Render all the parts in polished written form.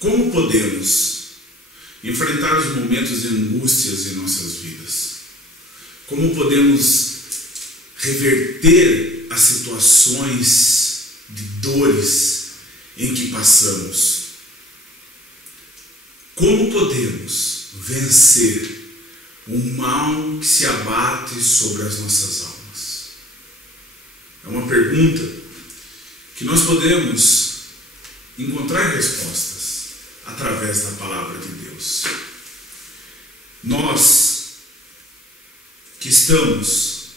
Como podemos enfrentar os momentos de angústias em nossas vidas? Como podemos reverter as situações de dores em que passamos? Como podemos vencer o mal que se abate sobre as nossas almas? É uma pergunta que nós podemos encontrar respostas através da palavra de Deus. Nós que estamos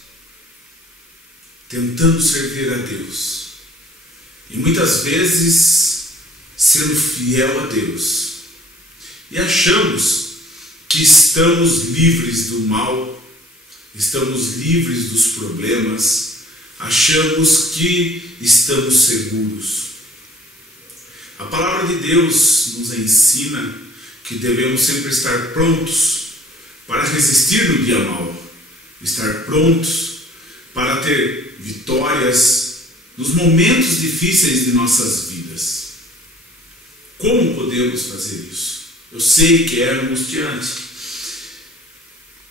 tentando servir a Deus e muitas vezes sendo fiel a Deus e achamos que estamos livres do mal, estamos livres dos problemas, achamos que estamos seguros. A palavra de Deus nos ensina que devemos sempre estar prontos para resistir no dia mau, estar prontos para ter vitórias nos momentos difíceis de nossas vidas. Como podemos fazer isso? Eu sei que é angustiante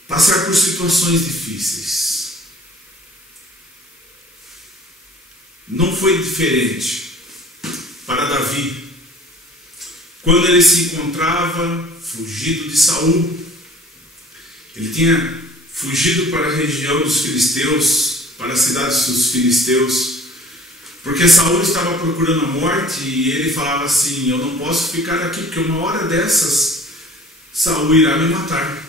passar por situações difíceis. Não foi diferente para Davi, quando ele se encontrava fugido de Saul. Ele tinha fugido para a região dos filisteus, para a cidade dos filisteus, porque Saul estava procurando a morte e ele falava assim: eu não posso ficar aqui, porque uma hora dessas Saul irá me matar.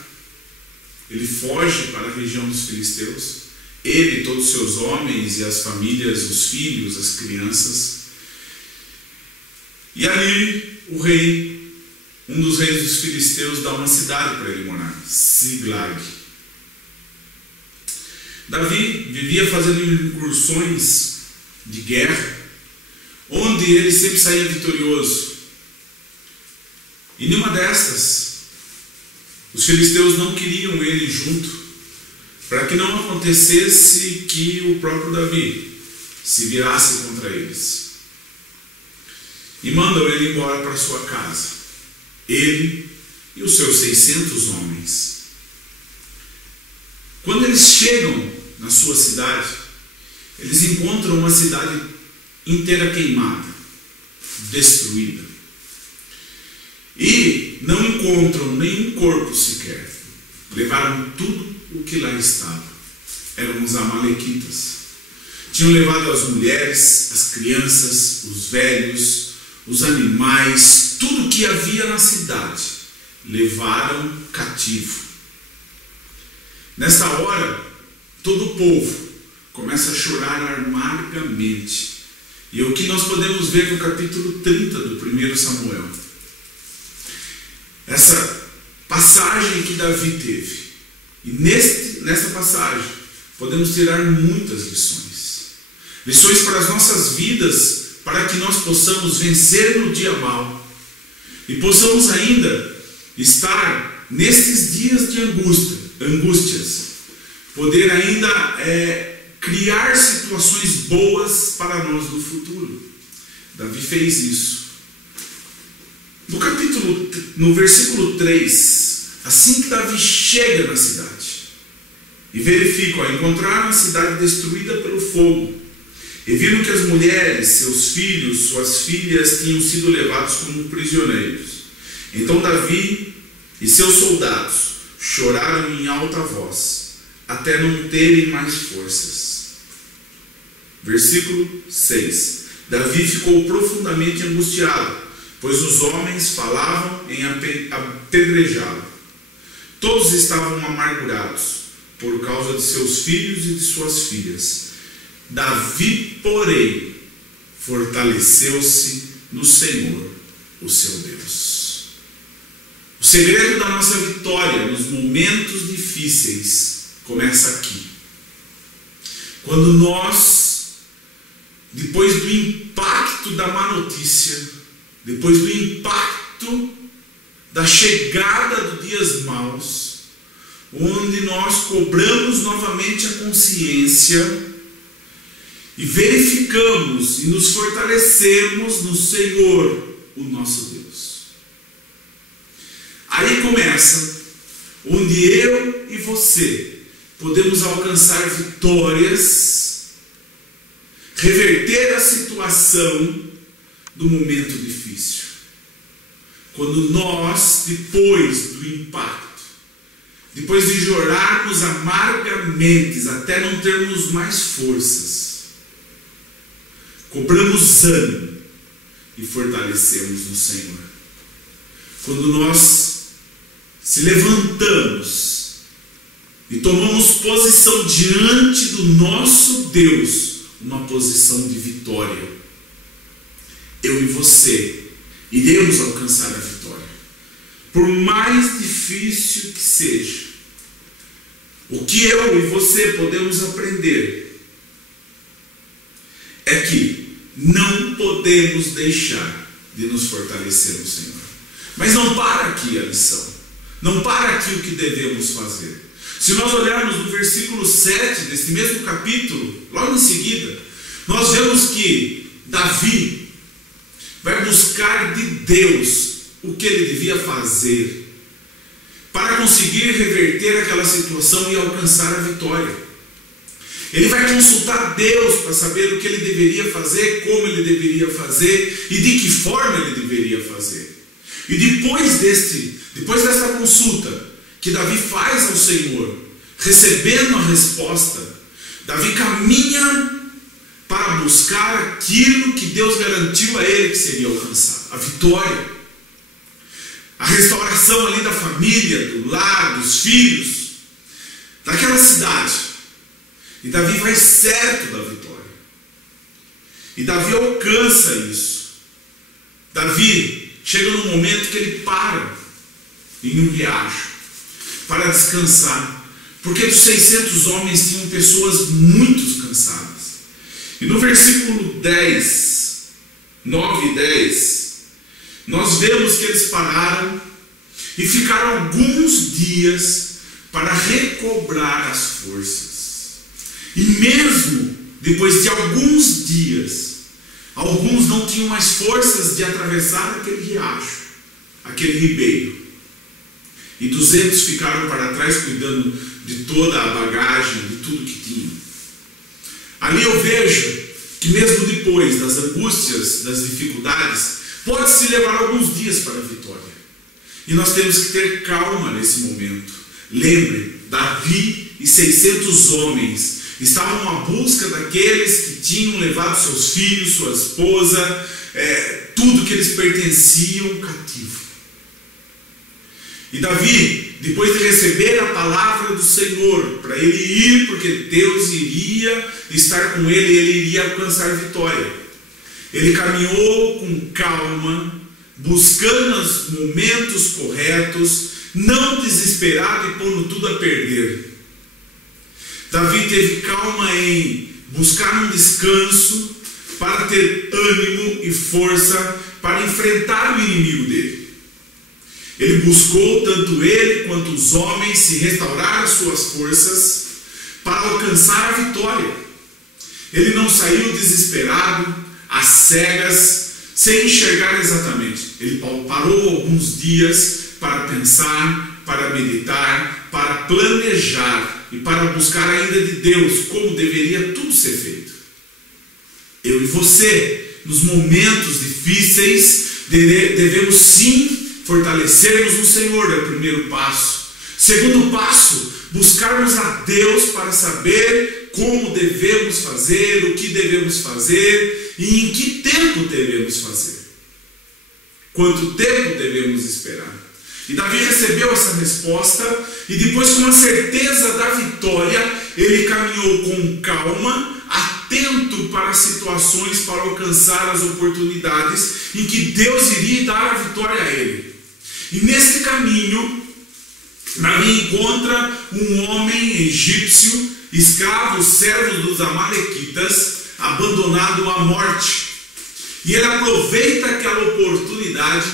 Ele foge para a região dos filisteus, ele e todos os seus homens e as famílias, os filhos, as crianças. E ali o rei, um dos reis dos filisteus, dá uma cidade para ele morar, Ziklag. Davi vivia fazendo incursões de guerra, onde ele sempre saía vitorioso. E numa destas, os filisteus não queriam ele junto, para que não acontecesse que o próprio Davi se virasse contra eles. E mandam ele embora para sua casa, ele e os seus 600 homens. Quando eles chegam na sua cidade, eles encontram uma cidade inteira queimada, destruída. E não encontram nenhum corpo sequer. Levaram tudo o que lá estava. Eram os amalequitas. Tinham levado as mulheres, as crianças, os velhos, os animais, tudo que havia na cidade. Levaram cativo. Nesta hora, todo o povo começa a chorar amargamente. E é o que nós podemos ver no capítulo 30 do 1 Samuel. Essa passagem que Davi teve. E nessa passagem podemos tirar muitas lições. Lições para as nossas vidas, para que nós possamos vencer no dia mau. E possamos ainda estar nesses dias de angústias, poder ainda criar situações boas para nós no futuro. Davi fez isso. No versículo 3, assim que Davi chega na cidade e verifica, encontraram a cidade destruída pelo fogo e viram que as mulheres, seus filhos, suas filhas tinham sido levados como prisioneiros. Então Davi e seus soldados choraram em alta voz, até não terem mais forças. Versículo 6. Davi ficou profundamente angustiado, pois os homens falavam em apedrejá-lo. Todos estavam amargurados por causa de seus filhos e de suas filhas. Davi, porém, fortaleceu-se no Senhor, o seu Deus. O segredo da nossa vitória nos momentos difíceis começa aqui. Quando nós, depois do impacto da má notícia, depois do impacto da chegada dos dias maus, onde nós cobramos novamente a consciência e verificamos e nos fortalecemos no Senhor, o nosso Deus. Aí começa, onde eu e você podemos alcançar vitórias, reverter a situação do momento difícil. Quando nós, depois do impacto, depois de chorarmos amargamente até não termos mais forças, cobramos ânimo e fortalecemos no Senhor. Quando nós se levantamos e tomamos posição diante do nosso Deus, uma posição de vitória, eu e você iremos alcançar a vitória. Por mais difícil que seja, o que eu e você podemos aprender é que não podemos deixar de nos fortalecer no Senhor. Mas não para aqui a lição. Não para aqui o que devemos fazer. Se nós olharmos no versículo 7 desse mesmo capítulo, logo em seguida, nós vemos que Davi vai buscar de Deus o que ele devia fazer para conseguir reverter aquela situação e alcançar a vitória. Ele vai consultar Deus para saber o que ele deveria fazer, como ele deveria fazer e de que forma ele deveria fazer. E depois dessa consulta que Davi faz ao Senhor, recebendo a resposta, Davi caminha para buscar aquilo que Deus garantiu a ele que seria alcançado, a vitória, a restauração ali da família, do lar, dos filhos, daquela cidade. E Davi vai certo da vitória. E Davi alcança isso. Davi chega num momento que ele para em um riacho para descansar, porque dos 600 homens tinham pessoas muito cansadas. E no versículo 10, 9 e 10, nós vemos que eles pararam e ficaram alguns dias para recobrar as forças. E mesmo depois de alguns dias, alguns não tinham mais forças de atravessar aquele riacho, aquele ribeiro. E 200 ficaram para trás cuidando de toda a bagagem, de tudo que tinham. Ali eu vejo que mesmo depois das angústias, das dificuldades, pode-se levar alguns dias para a vitória. E nós temos que ter calma nesse momento. Lembre, Davi e 600 homens estavam à busca daqueles que tinham levado seus filhos, sua esposa, tudo que eles pertenciam cativo. E Davi, depois de receber a palavra do Senhor, para ele ir, porque Deus iria estar com ele e ele iria alcançar vitória, ele caminhou com calma, buscando os momentos corretos, não desesperado e pondo tudo a perder. Davi teve calma em buscar um descanso para ter ânimo e força para enfrentar o inimigo dele. Ele buscou, tanto ele quanto os homens, se restaurar as suas forças para alcançar a vitória. Ele não saiu desesperado, às cegas, sem enxergar exatamente. Ele parou alguns dias para pensar, para meditar, para planejar e para buscar ainda de Deus como deveria tudo ser feito. Eu e você, nos momentos difíceis, devemos sim fortalecermos no Senhor, é o primeiro passo. Segundo passo, buscarmos a Deus para saber como devemos fazer, o que devemos fazer e em que tempo devemos fazer. Quanto tempo devemos esperar? E Davi recebeu essa resposta e depois, com a certeza da vitória, ele caminhou com calma, atento para as situações, para alcançar as oportunidades em que Deus iria dar a vitória a ele. E nesse caminho, Davi encontra um homem egípcio, escravo, servo dos amalequitas, abandonado à morte. E ele aproveita aquela oportunidade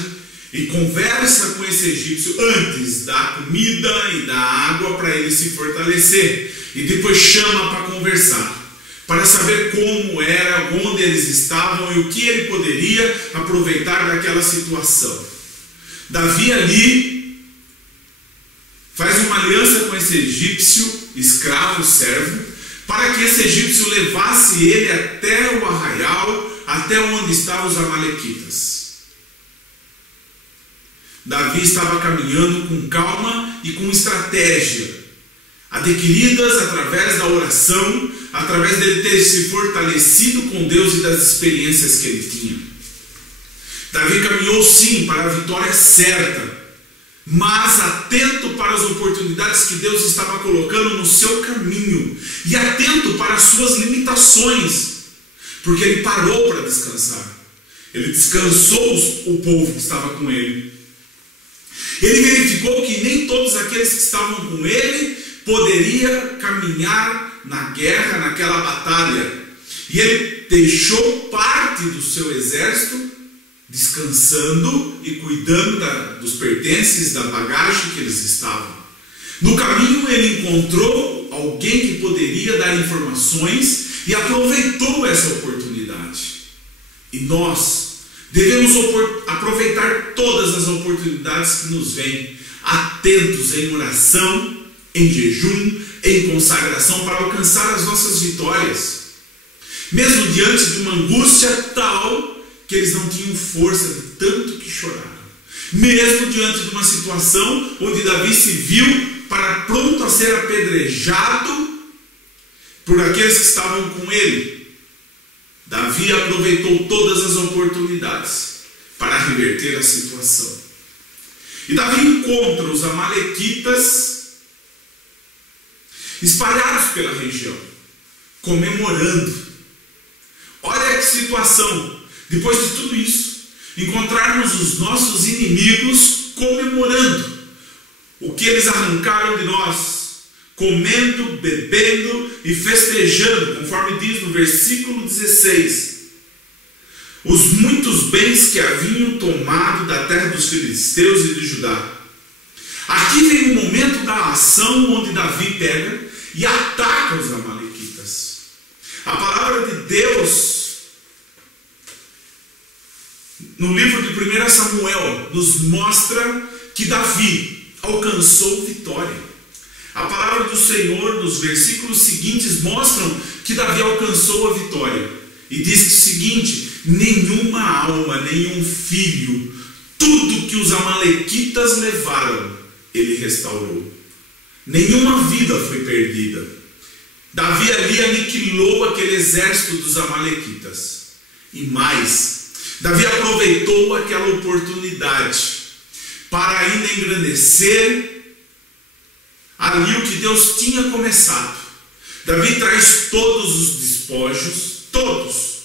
e conversa com esse egípcio antes da comida e da água para ele se fortalecer. E depois chama para conversar, para saber como era, onde eles estavam e o que ele poderia aproveitar daquela situação. Davi ali faz uma aliança com esse egípcio, escravo, servo, para que esse egípcio levasse ele até o arraial, até onde estavam os amalequitas. Davi estava caminhando com calma e com estratégia, adquiridas através da oração, através dele ter se fortalecido com Deus e das experiências que ele tinha. Davi caminhou sim para a vitória certa, mas atento para as oportunidades que Deus estava colocando no seu caminho e atento para as suas limitações, porque ele parou para descansar. Ele descansou o povo que estava com ele. Ele verificou que nem todos aqueles que estavam com ele poderia caminhar na guerra, naquela batalha. E ele deixou parte do seu exército descansando e cuidando dos pertences, da bagagem que eles estavam. No caminho ele encontrou alguém que poderia dar informações e aproveitou essa oportunidade. E nós devemos aproveitar todas as oportunidades que nos vêm, atentos em oração, em jejum, em consagração, para alcançar as nossas vitórias. Mesmo diante de uma angústia tal que eles não tinham força de tanto que choraram. Mesmo diante de uma situação onde Davi se viu pronto a ser apedrejado por aqueles que estavam com ele, Davi aproveitou todas as oportunidades para reverter a situação. E Davi encontra os amalequitas espalhados pela região, comemorando. Olha que situação! Depois de tudo isso, encontrarmos os nossos inimigos comemorando o que eles arrancaram de nós, comendo, bebendo e festejando, conforme diz no versículo 16, os muitos bens que haviam tomado da terra dos filisteus e de Judá. Aqui vem o momento da ação onde Davi pega e ataca os amalequitas. A palavra de Deus no livro de 1 Samuel nos mostra que Davi alcançou vitória. A palavra do Senhor nos versículos seguintes mostram que Davi alcançou a vitória. E diz o seguinte: nenhuma alma, nenhum filho, tudo que os amalequitas levaram, ele restaurou. Nenhuma vida foi perdida. Davi ali aniquilou aquele exército dos amalequitas. E mais, Davi aproveitou aquela oportunidade para ainda engrandecer ali o que Deus tinha começado. Davi traz todos os despojos, todos,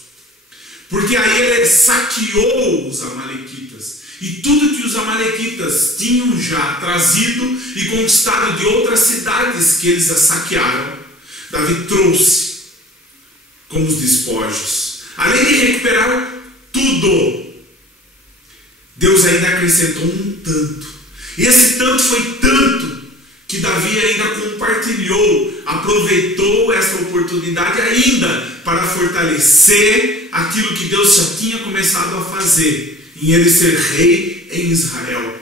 porque aí ele saqueou os amalequitas, e tudo que os amalequitas tinham já trazido e conquistado de outras cidades que eles saquearam, Davi trouxe como os despojos. Além de recuperar tudo, Deus ainda acrescentou um tanto. E esse tanto foi tanto que Davi ainda compartilhou, aproveitou essa oportunidade ainda para fortalecer aquilo que Deus já tinha começado a fazer, em ele ser rei em Israel.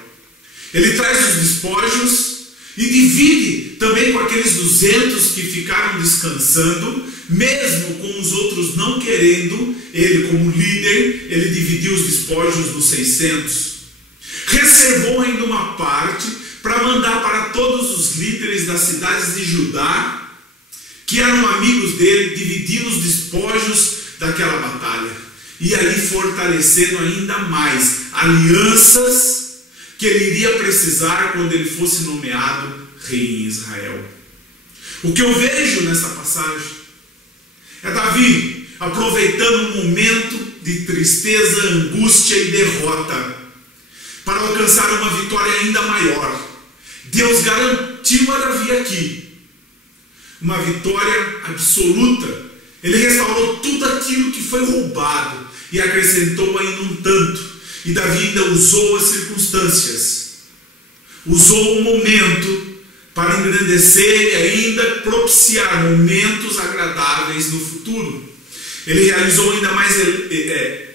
Ele traz os despojos e divide também com aqueles 200 que ficaram descansando, mesmo com os outros não querendo. Ele, como líder, ele dividiu os despojos dos 600. Reservou ainda uma parte para mandar para todos os líderes das cidades de Judá, que eram amigos dele, dividir os despojos daquela batalha. E ali fortalecendo ainda mais alianças que ele iria precisar quando ele fosse nomeado rei em Israel. O que eu vejo nessa passagem é Davi aproveitando um momento de tristeza, angústia e derrota para alcançar uma vitória ainda maior. Deus garantiu a Davi aqui uma vitória absoluta. Ele restaurou tudo aquilo que foi roubado e acrescentou ainda um tanto. E Davi ainda usou as circunstâncias, usou o momento para engrandecer e ainda propiciar momentos agradáveis no futuro. Ele realizou ainda mais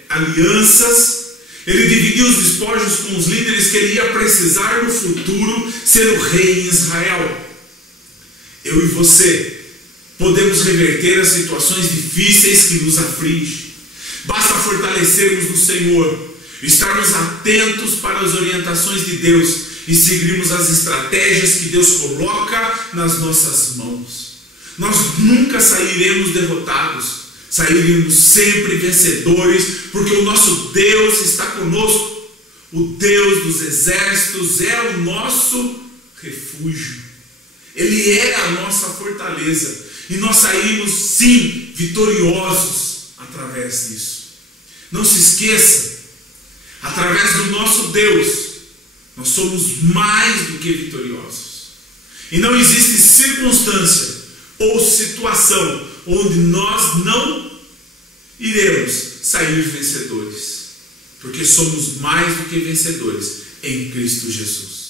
alianças. Ele dividiu os despojos com os líderes disse que ele ia precisar no futuro ser o rei em Israel. Eu e você podemos reverter as situações difíceis que nos afligem. Basta fortalecermos no Senhor, estarmos atentos para as orientações de Deus e seguirmos as estratégias que Deus coloca nas nossas mãos. Nós nunca sairemos derrotados, sairemos sempre vencedores, porque o nosso Deus está conosco. O Deus dos exércitos é o nosso refúgio. Ele é a nossa fortaleza. E nós saímos, sim, vitoriosos através disso. Não se esqueça, através do nosso Deus, nós somos mais do que vitoriosos. E não existe circunstância ou situação onde nós não iremos sair vencedores. Porque somos mais do que vencedores em Cristo Jesus.